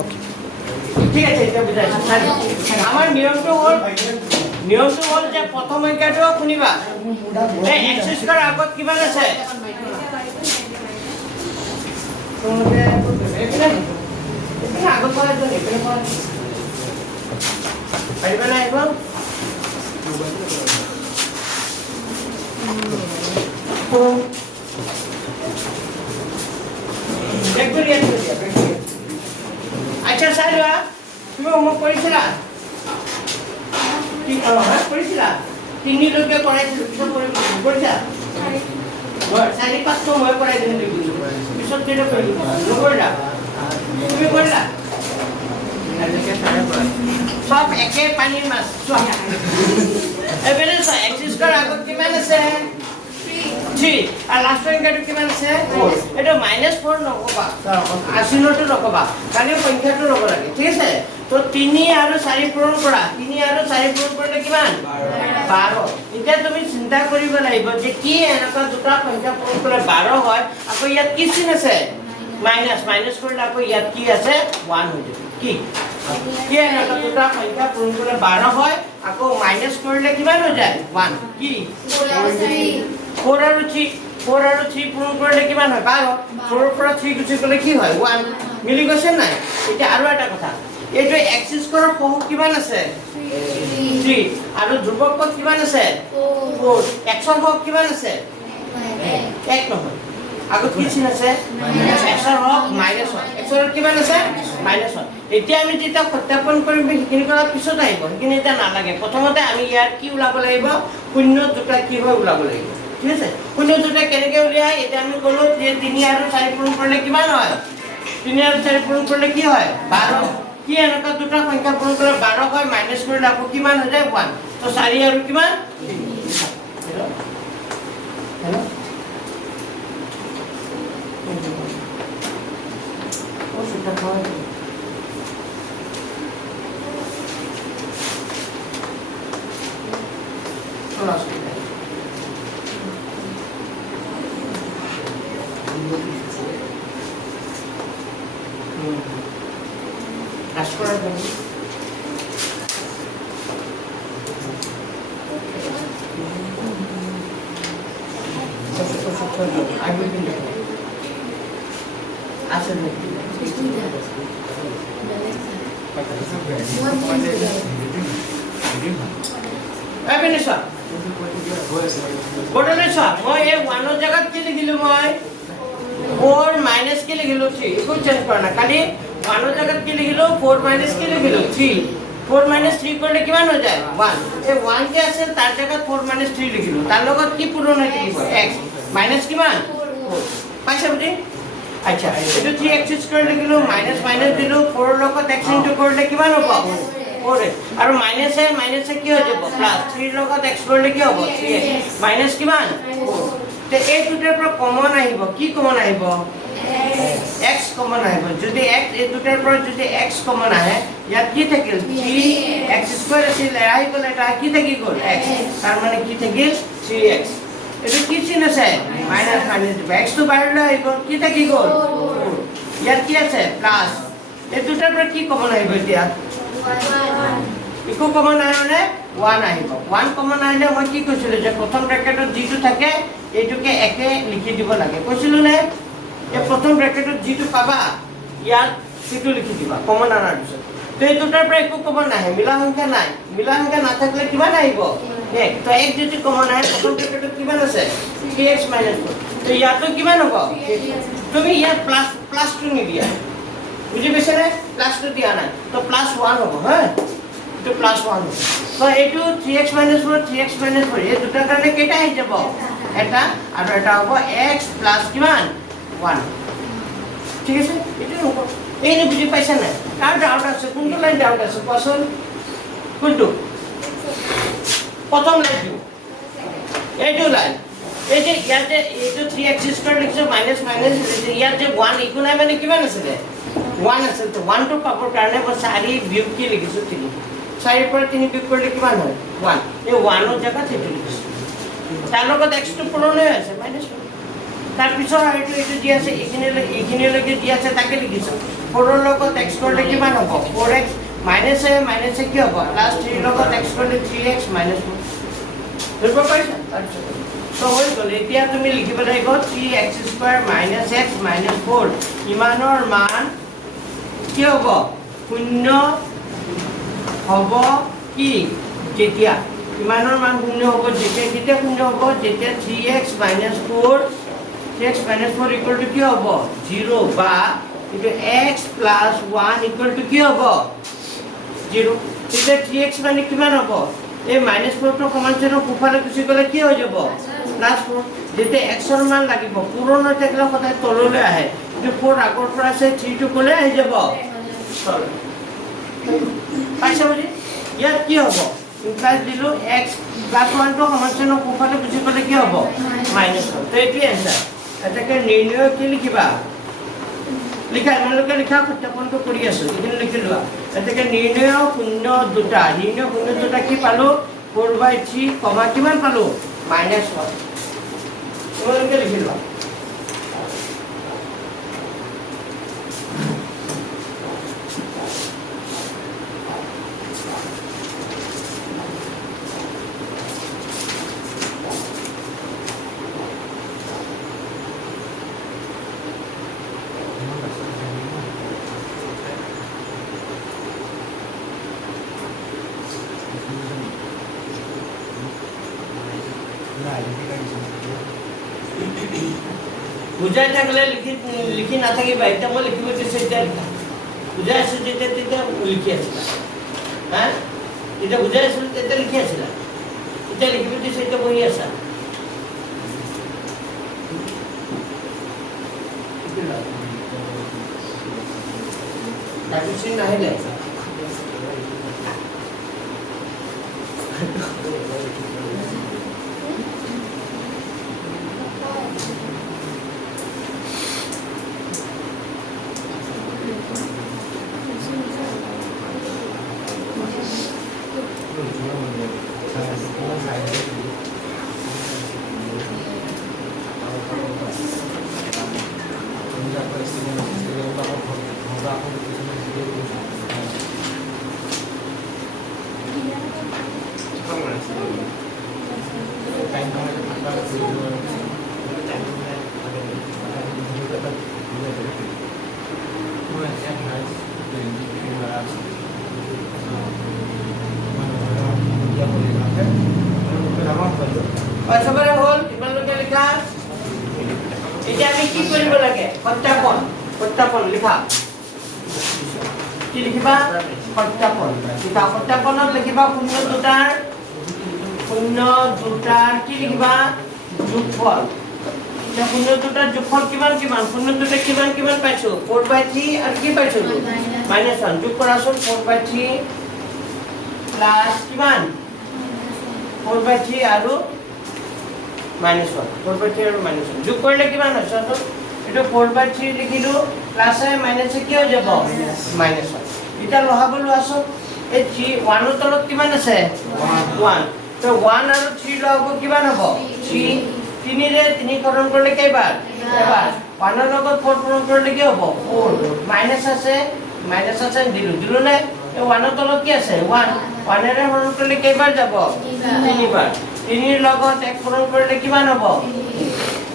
Okay ঠিক আছে এতিয়া বুজাইছো আমাৰ নিয়মটো হ'ল যে প্ৰথম সংখ্যাটো শুনিবা এই x স্কয়াৰ আগত কিমান আছে এইপিনে আগত পৰা যোন এইপিনে পৰা পাৰিবা নাই আহিব বেক কৰি আনিব দিয়া বেক কৰি আচ্ছা চাইলোৱা তুমি হোমৱৰ্ক কৰিছিলা কি কৰিছিলা তিনিলৈকে কৰাইছিলো পিছত কৰিছা চাৰি পাঁচটো মই কৰাই দিম পিছত কেইটা কৰিম নকৰিলা তুমি কৰিলা সব একে পানীৰ মাছ চোৱা এইপিনে চোৱা x স্কয়াৰ আগত কিমান আছে 3 আর লাস্ট সংখ্যাটো কিমান আছে 4 এটা -4 নকবা আশীনটো নকবা কালি সংখ্যাটো লব লাগে ঠিক আছে তো 3 আৰু 4 পূৰণ কৰা 3 আৰু 4 পূৰণ কৰিলে কিমান 12 এতিয়া তুমি চিন্তা কৰিব লাগিব যে কি এনেকা দুটা সংখ্যা পূৰণ কৰিলে 12 হয় আকৌ ইয়াত কি চিন আছে মাইনাস কৰিলে আকৌ ইয়াত কি আছে 1 হৈ যাব কি এনেকা দুটা সংখ্যা পূৰণ কৰিলে 12 হয় আকৌ মাইনাস কৰিলে কিমান হৈ যায় 1 কি 4 আৰু 3 পূৰণ কৰিলে কিমান হয় 12 4 ৰ পৰা 3 গুচি গলে কি হয় 1 মিলি গৈছে নাই এতিয়া আৰু এটা কথা এইটো x স্কয়াৰ সহগ কিমান আছে 3 আৰু ধ্ৰুৱক পদ কিমান আছে 4 x ৰ সহগ কিমান আছে 1 নহয় আগত কি চিন আছে x ৰ সহগ -1 x ৰ কিমান আছে -1 এতিয়া আমি যেটা সত্যাপন কৰিম সেইখিনি কৰাৰ পিছত আহিব সেইখিনি এটা নালাগে প্ৰথমতে আমি ইয়াৰ কি উলাব লাগিব শূন্য দুটা কি হয় উলাব লাগিব ঠিক আছে শূন্য দুটা কেনেকৈ উলিয়াই এতিয়া আমি কলো যে 3 আৰু 4 পূৰণ কৰিলে কিমান হয় 3 আৰু 4 পূৰণ কৰিলে কি হয় 12 কি এনেকা দুটা সংখ্যা পূৰণ কৰিলে 12 হয় মাইনাস কৰিলে আকৌ কিমান হৈ যায় 1 তো 4 আৰু কিমান হেল্ল ও সেটা হয় I will be there. মই এই 1 ৰ জায়গাত কি লিখিলো মই 4 মাইনাস কি লিখিলো 3 একো চেঞ্জ কৰা না খালি 1 ৰ জায়গাত কি লিখিলো 4 মাইনাস কি লিখিলো 3 4 minus 3 করলে কিমান হৈ যায় 1 এই 1 কে আছে তার জায়গাত 4 minus 3 লিখিলো তার লগত কি পূরণ হৈ থাকিব x মাইনাস কিমান 4 পাইছা বুজি আচ্ছা এটো 3x স্কয়ার লিখিলো মাইনাস মাইনাস দিলো 4 ৰ লগত x ইনটু কৰিলে কিমান হ'ব 4 আৰু মাইনাসে কি হৈ যাব প্লাস 3 ৰ লগত x কৰিলে কি হ'ব 3x মাইনাস কিমান 4 তে এই দুটাৰ পৰা কমন আহিব কি কমন আহিব x কমন আহিব যদি x এই দুটাৰ পৰা যদি x কমন আহে ইয়াত কি থাকিল 3x স্কয়ার আছিল আহি গ'ল এটা কি থাকি গ'ল x তাৰ মানে কি থাকিল 3x এটো কি চিন আছে মাইনাস x তো বাহিৰলৈ আহি গ'ল কি থাকি গ'ল ইয়াত কি আছে প্লাস এই দুটাৰ পৰা কি কমন আহিব এতিয়া 1 ইকো কমন আহিলে 1 আহিব 1 কমন আহিলে মই কি কৈছিলো যে প্ৰথম ব্ৰেকেটত যিটো থাকে এইটোকে একে লিখি দিব লাগে কৈছিলো নে এই প্ৰথম ব্ৰেকেটত যিটো পাবা ইয়াত সিটো লিখি দিবা কমন আনাৰ পিছত তো এই দুটাৰ পৰা একো কমন নাহে মিলা সংখ্যা নাই মিলা সংখ্যা নাথাকিলে কিমান আহিব এক তো এক যদি কমন আহে প্ৰথম ব্ৰেকেটত কিমান আছে 3x - 4 তো ইয়াতো কিমান হ'ব তুমি ইয়াত প্লাস টু নিদিয়া বুজি পাইছে নে প্লাস টু দিয়া নাই তো প্লাস 1 হ'ব হা তো প্লাস 1 হ'ব তো এইটো 3x - 4 3x - 4 এই দুটাৰ কাৰণে কেইটা আহি যাব এটা আৰু এটা হ'ব x প্লাস কিমান 1 ঠিক আছে এটো হ'ব এই নে বুজি পাইছা না কার ডাউট আছে কোনটো লাইন ডাউট আছে কোৱাচোন কোনটো প্রথম লাইন এইটো লাইন এই যে ইয়াতে এইটো 3x স্কয়ার লিখছো মাইনাস মাইনাস ইয়াত যে 1 ইকো নাই মানে কিমান আছে 1 আছে তো 1 টো পাবৰ কাৰণে মই 4 বিয়োগ কি লিখিছো ঠিক 4 পৰা 3 বিয়োগ কৰিলে কিমান হয় 1 এই 1 ৰ জায়গাত এইটো লিখিছো তাৰ লগত x টো পূৰণ হৈ আছে -1 তাৰপিছত এইটো যি আছে এইখিনিলৈকে যি আছে তাকে লিখিছোঁ 4 ৰ লগত x কৰিলে কিমান হ'ব 4x মাইনাছে কি হ'ব প্লাছ 3 ৰ লগত x কৰিলে 3x মাইনাছ 4 ধৰিব পাৰিছা তাৰপিছত তো হৈ গ'ল এতিয়া তুমি লিখিব লাগিব 3x square minus x minus 4 ইমানৰ মান কি হ'ব 0 হ'ব কি যেতিয়া ইমানৰ মান 0 হ'ব যেতিয়া 0 হ'ব যেতিয়া 3x minus 4 3x minus 4 equal to কি হ'ব 0 বা কিন্তু x plus 1 equal to কি হ'ব 0 তেতিয়া 3x মানে কিমান হ'ব এই -4 টো সমান্তৰাল সোঁফালে গুচি গ'লে কি হৈ যাব +4 যেতিয়া x ৰ মান লাগিব পূৰণ হৈ থাকিলে সদায় তললৈ আহে কিন্তু 4 আগৰ পৰা আছে 3 টো ক'লে আহি যাব পাইছা বুজি ইয়াত কি হ'ব ইমপ্লাইজ দিলো x +1 টো সমান্তৰাল সোঁফালে গুচি গ'লে কি হ'ব -1 তো এইটোৱে এনসাৰ এটাকে নিৰ্ণয় কি লিখিবা লিখা এমনলৈকে লিখা সত্যাপনটো কৰি আছো এইখিনি লিখি লোৱা এটাকে নিৰ্ণয় 0 দুটা নিৰ্ণয় 0 দুটা কি পালো 4/3 কমা কিমান পালো -1 এমনলৈকে লিখি লোৱা বুজাই থাকলে লিখি নাথাকিবা এতিয়া মই লিখিব দিছোঁ এতিয়া লিখা বুজাই আছোঁ যেতিয়া তেতিয়া লিখি আছিলা হা এতিয়া বুজাই আছোঁ তেতিয়া লিখি আছিলা এতিয়া লিখিব দিছোঁ এতিয়া বহি আছা কাটিছি নাহিলে সবৰে হ'ল ইমানলৈকে লিখা এতিয়া আমি কি কৰিব লাগে সত্যাপন লিখা কি লিখিবা সত্যাপনত লিখিবা 0 দুটাৰ কি লিখিবা যোগফল এতিয়া 0 দুটাৰ যোগফল কিমান 0 দুটা কিমান পাইছো 4/3 আৰু কি পাইছো -1 যোগ কৰাচোন 4/3 প্লাস কিমান 4/3 আৰু -1 4/3 আৰু -1 যোগ কৰিলে কিমান হয় তো এটো 4/3 লিখিলো প্লাস এ মাইনাস কি হৈ যাব -1 এটা লহাব লোৱাছো এই 3 1 ৰ তলত কিমান আছে 1 তো 1 আৰু 3 লহাব কিমান হ'ব 3 3 ৰে 3 কৰণ কৰিলে কেইবাৰ এবাৰ 1 ৰ লগত 4 পূৰণ কৰিলে কি হ'ব 4 মাইনাস আছে দিলো নে এই 1 ৰ তলত কি আছে 1 1 ৰে হৰণ কৰিলে কেইবাৰ যাব 3 বাৰ 3 ৰ লগত 1 পূৰণ কৰিলে কিমান হ'ব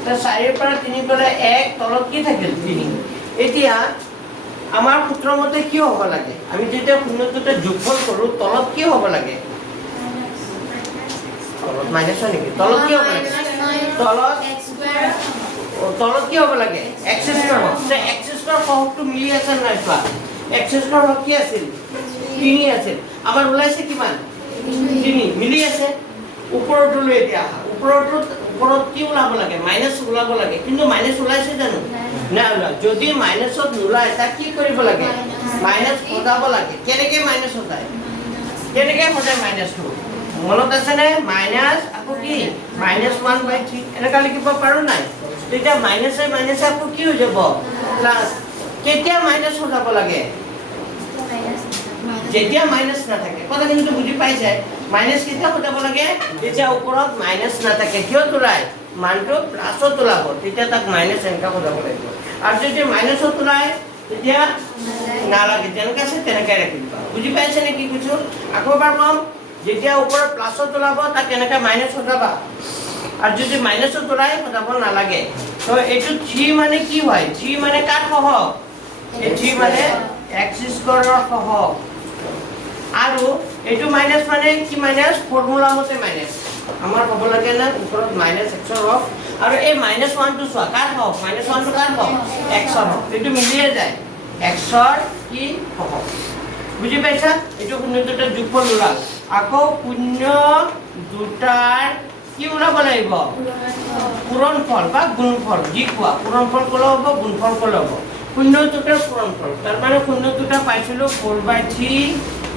তো 4 ৰ পৰা 3 গলে 1 তলত কি থাকিল 3 এতিয়া আমাৰ সূত্ৰ মতে কি হ'ব লাগে আমি যেতিয়া 0 দুটা যোগফল কৰো তলত কি হ'ব লাগে তলত মাইনাস হয় নেকি তলত কি হ'ব লাগে তলত কি হ'ব লাগে x স্কয়াৰ হ'ব তে x স্কয়াৰ সহগটো মিলি আছে নাই পা x স্কয়াৰ কি আছিল 3 আছিল আমাৰ ওলাইছে কিমান 3 মিলি আছে ওপৰটো লৈ দিয়া ওপৰত কি ওলাব লাগে মাইনাস ওলাব লাগে কিন্তু মাইনাস ওলাইছে জানো না ওলা যদি মাইনাসত নোলায় তা কি কৰিব লাগে মাইনাস সজাব লাগে কেনেকৈ মাইনাস সজায় কেনেকৈ সজায় মাইনাসটো মনত আছে নে মাইনাস আকৌ কি -1/3 এনেকা লিখিব পাৰো নাই তেতিয়া মাইনাস আকৌ কি হৈ যাব প্লাস কেতিয়া মাইনাস সজাব লাগে যেতিয়া মাইনাস না থাকে কথা কিন্তু বুজি পাইছে মাইনাস কেতিয়া সজাব লাগে যেতিয়া ওপৰত মাইনাস না থাকে কিয় তোলাই মানটো প্লাছত ওলাব তেতিয়া তাক মাইনাছ এনেকৈ সজাব লাগিব আৰু যদি মাইনাছত ওলায় তেতিয়া নালাগে যেনেকৈ আছে তেনেকৈ ৰাখি দিবা বুজি পাইছে নে কি কৈছোঁ আকৌ এবাৰ ক'ম যেতিয়া ওপৰত প্লাছত ওলাব তাক এনেকৈ মাইনাছ সজাবা আৰু যদি মাইনাছত ওলায় সজাব নালাগে তো এইটো 3 মানে কি হয় 3 মানে কাৰ সহগ এই 3 মানে x স্কয়াৰৰ সহগ আৰু এইটো মাইনাছ মানে কি মাইনাছ ফৰ্মুলা মতে মাইনাছ আমাৰ ক'ব লাগে না ওপৰত মাইনাছ x ৰ হওক আৰু এই -1 টো চোৱা কাৰ হওক -1 টো কাৰ হওক x ৰ হওক এইটো মিলিয়ে যায় x ৰ কি হওক বুজি পাইছা এইটো শূন্য দুটাৰ যোগফল ওলাল আকৌ শূন্য দুটাৰ কি ওলাব লাগিব পূৰণফল বা গুণফল যি কোৱা পূৰণফল ক'লে হ'ব গুণফল ক'লে হ'ব শূন্য দুটাৰ পূৰণফল তাৰ মানে শূন্য দুটা পাইছিলোঁ 4/3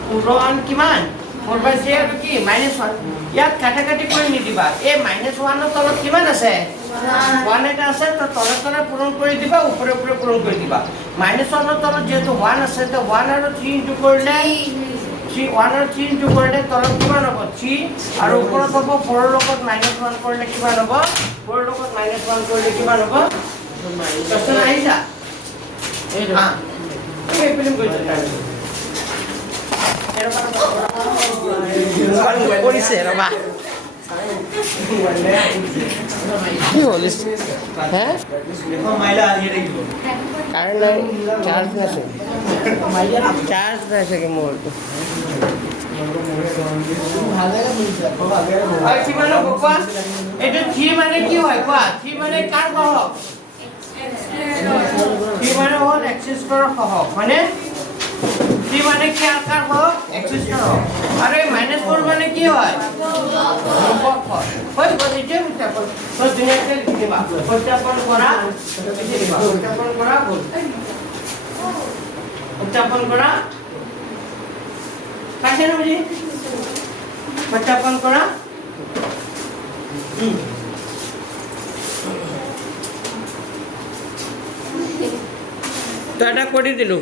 পূৰণ কিমান 4/3 আৰু কি -1 ইয়াত কাটাকাটি কৰি নিদিবা এই -1 ৰ তলত কিমান আছে 1 এটা আছে তো তলে তলে পূৰণ কৰি দিবা ওপৰে ওপৰে পূৰণ কৰি দিবা -1 ৰ তলত যেহেতু 1 আছে তো 1 আৰু 3 ইনটু কৰিলে 1 আৰু 3 ইনটু কৰিলে তলত কিমান হ'ব 3 আৰু ওপৰত হ'ব 4 ৰ লগত -1 কৰিলে কিমান হ'ব 4 ৰ লগত -1 কৰিলে কিমান হ'ব কোৱেশ্চন আহিছা এই ফিল্ম কৰিছে কৰিছে ৰবা কি হ'ল হে কাৰেণ্ট নাই চাৰ্জ নাছে চাৰ্জ নাই চাগে মোৰ কিমান হ'ব কোৱা এইটো 3 মানে কি হয় কোৱা 3 মানে কাৰ সহগ 3 মানে হ'ল x স্কয়াৰৰ সহগ মানে 3 মানে কি কাৰ সহগ x স্কয়াৰ আৰু এই -4 মানে কি হয় হয় পজিটিভ উত্থাপন তো দুনিয়াতে লিখি দিবা উত্থাপন কৰা লিখি দিবা উত্থাপন কৰা ভুল উত্থাপন কৰা কাছে না বুঝি উত্থাপন কৰা তো এটা কৰে দিলো